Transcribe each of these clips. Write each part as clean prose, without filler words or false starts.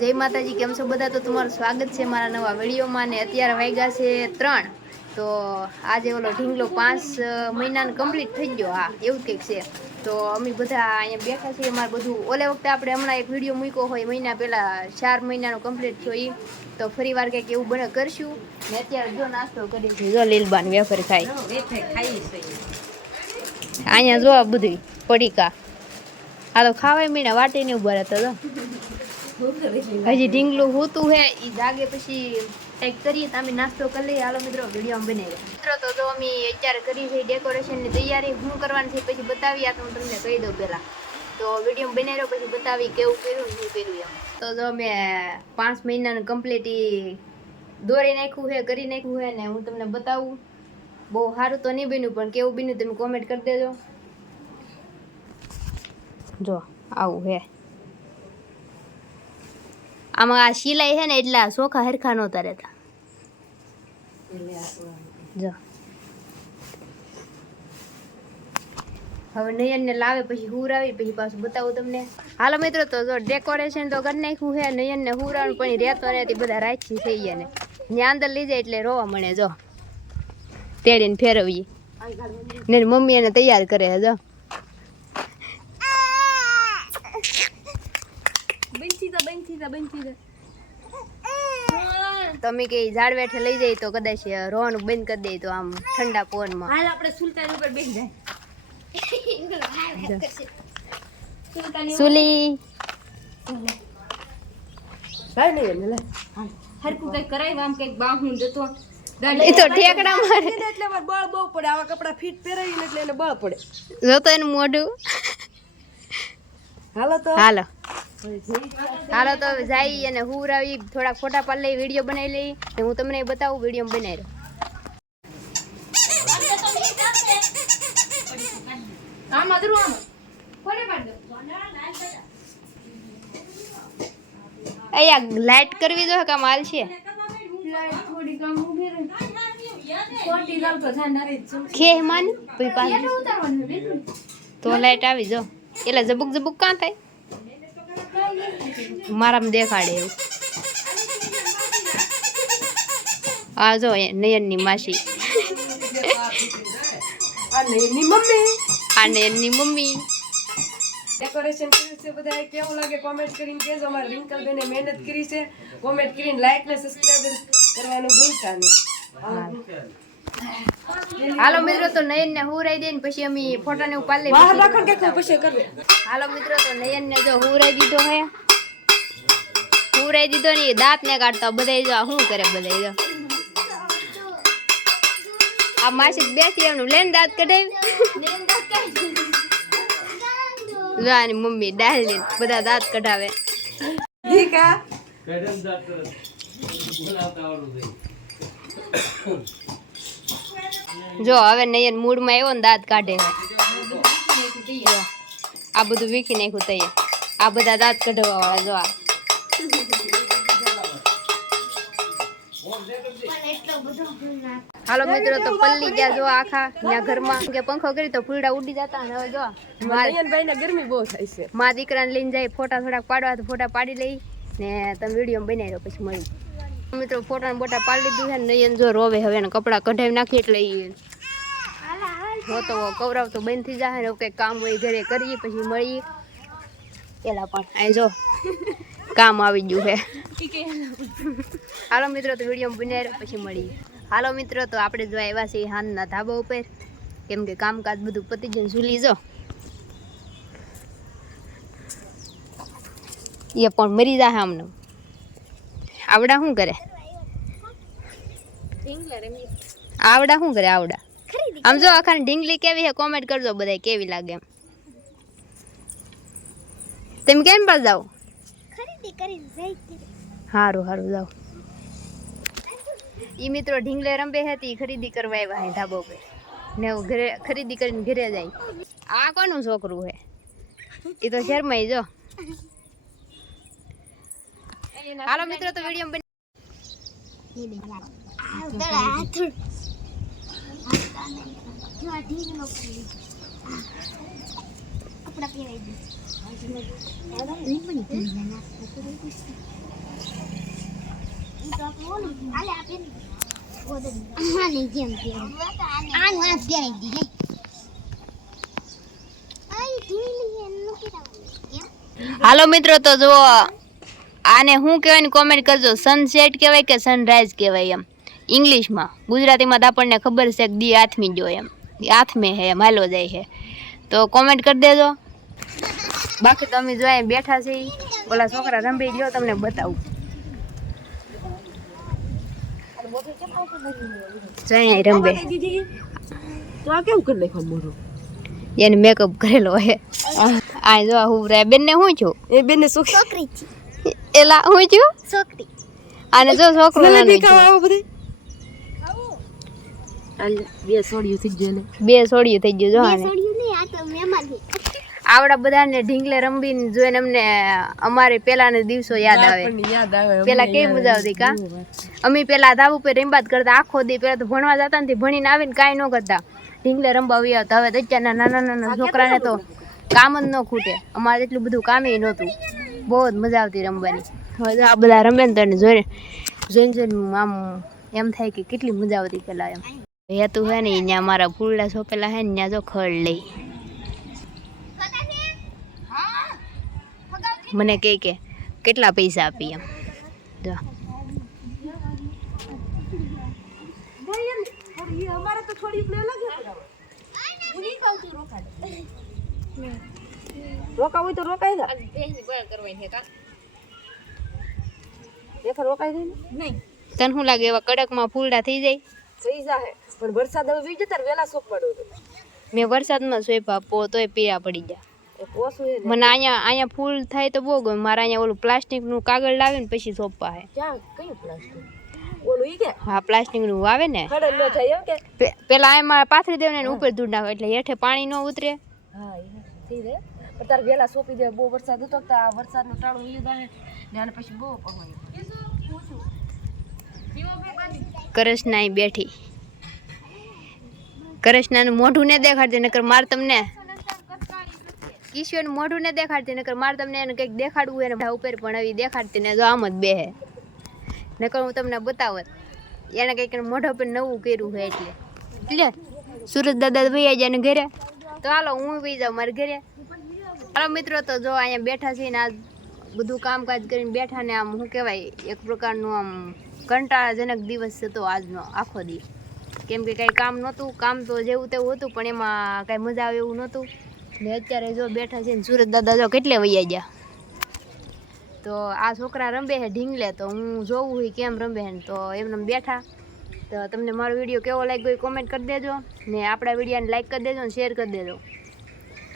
જય માતાજી, કેમ છો બધા? તો તમારું સ્વાગત છે મારા નવા વિડીયોમાં ને અત્યારે વાગ્યા છે 3 તો આજે ઓલો ઢીંગલો 5 મહિનાનો કમ્પ્લીટ થઈ ગયો. હા, એવું કંઈક છે. તો અમે બધા અહીંયા બેઠા છીએ. અમારે બધું ઓલે વખતે આપણે હમણાં એક વિડીયો મૂક્યો હોય મહિના પહેલાં 4 મહિનાનો કમ્પ્લીટ થયો એ તો ફરી વાર કંઈક એવું બને કરશું ને અત્યારે જો નાસ્તો કરી છે. જો લીલબાન વેફર ખાઈ અહીંયા જો આ બધી પડીકા આ તો ખાવાય મીના વાટીને ઉભા રહેતા જો હજી ઢીંગલું હોતું હે ઈ જાગે પછી કંઈક કરીએ તો અમે નાસ્તો કરી લઈએ. હાલો મિત્રો વિડીયોમાં બનાવી મિત્રો તો અમે અત્યારે કરી છે ડેકોરેશનની તૈયારી શું કરવાની છે પછી બતાવી. આ તો હું તમને કહી દઉં પહેલાં તો વિડીયોમાં બનાવી રહ્યો પછી બતાવી કેવું કર્યું શું કર્યું એમ. તો જો અમે 5 મહિનાનું કમ્પ્લીટ દોરી નાખ્યું છે કરી નાખ્યું છે ને હું તમને બતાવું. બહુ સારું તો નહીં બન્યું પણ કેવું બન્યું તમે કોમેન્ટ કરી દેજો. જો આવું હે આમાં આ સિલાઈ છે ને એટલા ચોખા હરખા નહોતા રહેતા. જો હવે નયનને લાવે પછી હુરાવી પછી પાછું બતાવું તમને. હાલો મિત્રો તો જો ડેકોરેશન તો કરી નાખ્યું છે. નયનને હુરાવાનું પણ રહેતો નથી બધા રાખી થઈ ગયા ને ત્યાં અંદર લઈ જાય એટલે રોવા મળે. જો તેડીને ફેરવીએ ને મમ્મી એને તૈયાર કરે છે. જો તમે કે ઝાડ વેઠે લઈ જાય તો કદાચ રોવાનું બંધ કરી દે તો આમ ઠંડા પવનમાં હાલ આપણે સુલતાન ઉપર બેસી જાય. સુલી હરકું કઈ કરાય આમ કઈક બાહું જતો એ તો ઠેકડા મારે એટલે બળ બહુ પડે. આવા કપડા ફિટ પહેરાવીને એટલે એને બળ પડે. જોતો એનું મોઢું. હાલો તો હાલો તો જાય અને હુરાવી થોડા ફોટા પાડી લઈ વિડીયો બનાવી લઈ ને હું તમને બતાવું વિડીયો બનાવી રહ્યો. અહીંયા લાઈટ કરવી જો કામ હાલ છે ખે માન તો લાઈટ આવી જો એટલે જબુક જબુક કાં થાય મારામાં દેખાડે એવું. આ જો નયનની માસી આ નયનની મમ્મી ડેકોરેશન કર્યું છે. બધા કેવું લાગે કોમેન્ટ કરીને કહેજો. અમારે રિંકલ બેને મહેનત કરી છે. કોમેન્ટ કરીને લાઈક ને સબસ્ક્રાઇબ કરવાનું ભૂલતા નહીં. હાલો મિત્રો તો નયન ને હુરાઈ દે ને પછી અમે ફોટા ને ઉપાડ લઈએ. હાલો મિત્રો તો નયન ને જો હુરાઈ દીધો હે હુરાઈ દીધો ને દાંત ને કાઢતા બધા જો શું કરે બધા જો આ માસી બેસી એમનું લેન દાંત કઢાવી આની મમ્મી ડાળી બધા દાંત કઢાવે. જો હવે નયન મૂડમાં આવ્યો ને દાંત કાઢે. આ બધું વીખી નાખ્યું તૈયાર. આ બધા દાંત કઢવા વાળા જો આ હાલો મિત્રો તો પલ્લી ગયા જો આખા ત્યાં ઘરમાં કે પંખો કરી તો ફૂલડા ઉડી જતા. અને હવે જો નયનભાઈ ને ગરમી બહુ થાય છે. મારા દીકરાને લઈને જાય ફોટા થોડાક પાડવા તો ફોટા પાડી લઈ ને તમે વિડીયો બનાવી રહ્યો પછી મળી. મિત્રો ફોટા ને બોટા પાડી લીધું છે. નયન જો રોવે હવે એને કપડા કઢાવી નાખી એટલે તો કવરાવ તો બંધ થઈ જાય ને કંઈક કામ હોય ઘરે કરીએ પછી મળીએ. પેલા પણ અહીં જો કામ આવી ગયું છે. હાલો મિત્રો તો વિડીયો બનાવી પછી મળીએ. હાલો મિત્રો તો આપણે જો આવ્યા છીએ હાનના ધાબા ઉપર કેમ કે કામકાજ બધું પતી જઈને ઝૂલી જો એ પણ મરી જાય આમને. આવડા શું કરે આવડા શું કરે આવડા આમ જો આખા ઢીંગલી કેવી છે કોમેન્ટ કરજો બધા કેવી લાગે એમ. તમે કેમ પર જાઓ સારું સારું જાઓ. ઈ મિત્રો ઢીંગલે રંબે હતી ખરીદી કરવા આવ્યા ધાબા ઉપર ને ઘરે ખરીદી કરીને ઘરે જાય. આ કોનું છોકરું છે એ તો શર્માઈ જો. હાલો મિત્રો તો વિડીયો હાલો મિત્રો, તો જો આને શું કહેવાય ને કોમેન્ટ કરજો. સનસેટ કહેવાય કે સનરાઈઝ કહેવાય એમ ઇંગ્લિશમાં. ગુજરાતીમાં તો આપણને ખબર છે કે દી આથમી જો એમ, આથમે હે એમ હાલો જાય છે. તો કોમેન્ટ કરી દેજો. બાકી તો અમે જો અહીં બેઠા છીએ, ઓલા છોકરા રંભી લ્યો તમને બતાવું. જો અહીં રંભે એને મેકઅપ કરેલો હે. આ જો હું રે બેન ને હું છું, એ બેન ને છોકરી એલા હું છું છોકરી. આને જો છોકરો નાનો છે. બે સોડિયું થઈ ગયું જો આને. આવડા બધાને ઢીંગલે રંબીને જોઈને અમને અમારે પેલાના દિવસો યાદ આવે. પેલા કેવી મજા આવતી કા. અમે પેલા ધાબુ પર રમબાદ કરતા આખો દી. પેલા તો ભણવા જતા ને ભણીને આવીને કાંઈ ન કરતા, ઢીંગલે રમવા આવી આવતા. હવે અત્યારના નાના નાના છોકરાને તો કામ જ ન ખૂટે. અમારે એટલું બધું કામ નહોતું. બહુ જ મજા આવતી રમવાની. હવે આ બધા રમે ને તો જોઈને આમ એમ થાય કે કેટલી મજા આવતી પેલા એમ. હેતું હે ને ત્યાં મારા ફૂલડા સોંપેલા હે ને ત્યાં જો ખડ લઈ મને કે કેટલા પૈસા આપી એમ. જો રોકાવું તો રોકાય નહીં. તને શું લાગે એવા કડકમાં ફૂલડા થઈ જાય? પણ વરસાદ હવે વી જતા વેલા સોંપડો. મેં વરસાદમાં સોંપ્યા પો તોય પીળા પડી જાય. મને અહીંયા ફૂલ થાય તો બહુ ગમે. મારે અહીંયા ઓલું પ્લાસ્ટિકનું કાગળ લાવે ને પછી સોંપવા હે. કયું પ્લાસ્ટિક? ઓલું ઈ કે? હા, પ્લાસ્ટિકનું આવે ને. ખડલ ન થાય એમ કે? પેલા એમાં પાથરી દેવું ને ઉપર દૂર નાખો એટલે હેઠે પાણી ન ઉતરે. હા, થઈ જાય. પણ તાર વેલા સોંપી દે. બહુ વરસાદ હતો તો આ વરસાદનું ટાણું ઈ જાય ને આને પછી બહુ પહોંચાય. કરશના બેઠી. કરશનાનું મોઢું ને દેખાડતી નકર માર તમને. કિશોરનું મોઢું ને દેખાડતી નકર માર તમને એને કંઈક દેખાડવું એને ઉપર પણ આવી દેખાડતી ને જો આમ જ બેહે. નકર હું તમને બતાવત એને કંઈક મોઢા પર નવું કર્યું હોય એટલે સુરત દાદા ભાઈ જાય ને ઘરે. તો હાલો હું ભાઈ જાઉં મારે ઘરે. હાલો મિત્રો, તો જો અહીંયા બેઠા છીએ ને આ બધું કામકાજ કરીને બેઠા ને આમ શું કહેવાય એક પ્રકારનું આમ કંટાળાજનક દિવસ હતો આજનો આખો દી. કેમ કે કાંઈ કામ નહોતું. કામ તો જેવું તેવું હતું પણ એમાં કાંઈ મજા આવે એવું નહોતું. ને અત્યારે જો બેઠા છે ને સુરત દાદા જો કેટલે વૈયા ગયા. તો આ છોકરા રમે છે ઢીંગલે. તો હું જોવું હોય કેમ રમે છે તો એમને બેઠા. તો તમને મારો વિડીયો કેવો લાગ્યો એ કોમેન્ટ કરી દેજો ને આપણા વિડીયોને લાઈક કરી દેજો ને શેર કરી દેજો.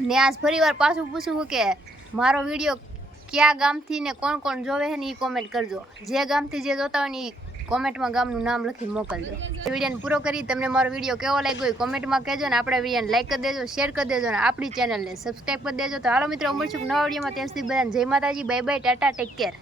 ને આજ ફરીવાર પાછું પૂછું કે મારો વિડીયો કયા ગામથી ને કોણ કોણ જોવે છે ને એ કોમેન્ટ કરજો. જે ગામથી જે જોતા હોય ને એ કોમેન્ટમાં ગામનું નામ લખીને મોકલજો. વિડીયોને પૂરો કરી તમને મારો વિડીયો કેવો લાગ્યો એ કોમેન્ટમાં કહેજો ને આપણા વિડીયોને લાઈક કરી દેજો, શેર કરી દેજો ને આપણી ચેનલને સબસ્ક્રાઈબ કરી દેજો. તો હાલો મિત્રો, મળશું નવા વિડીયોમાં. ત્યાં સુધી બધાને જય માતાજી, bye bye, Tata, take care.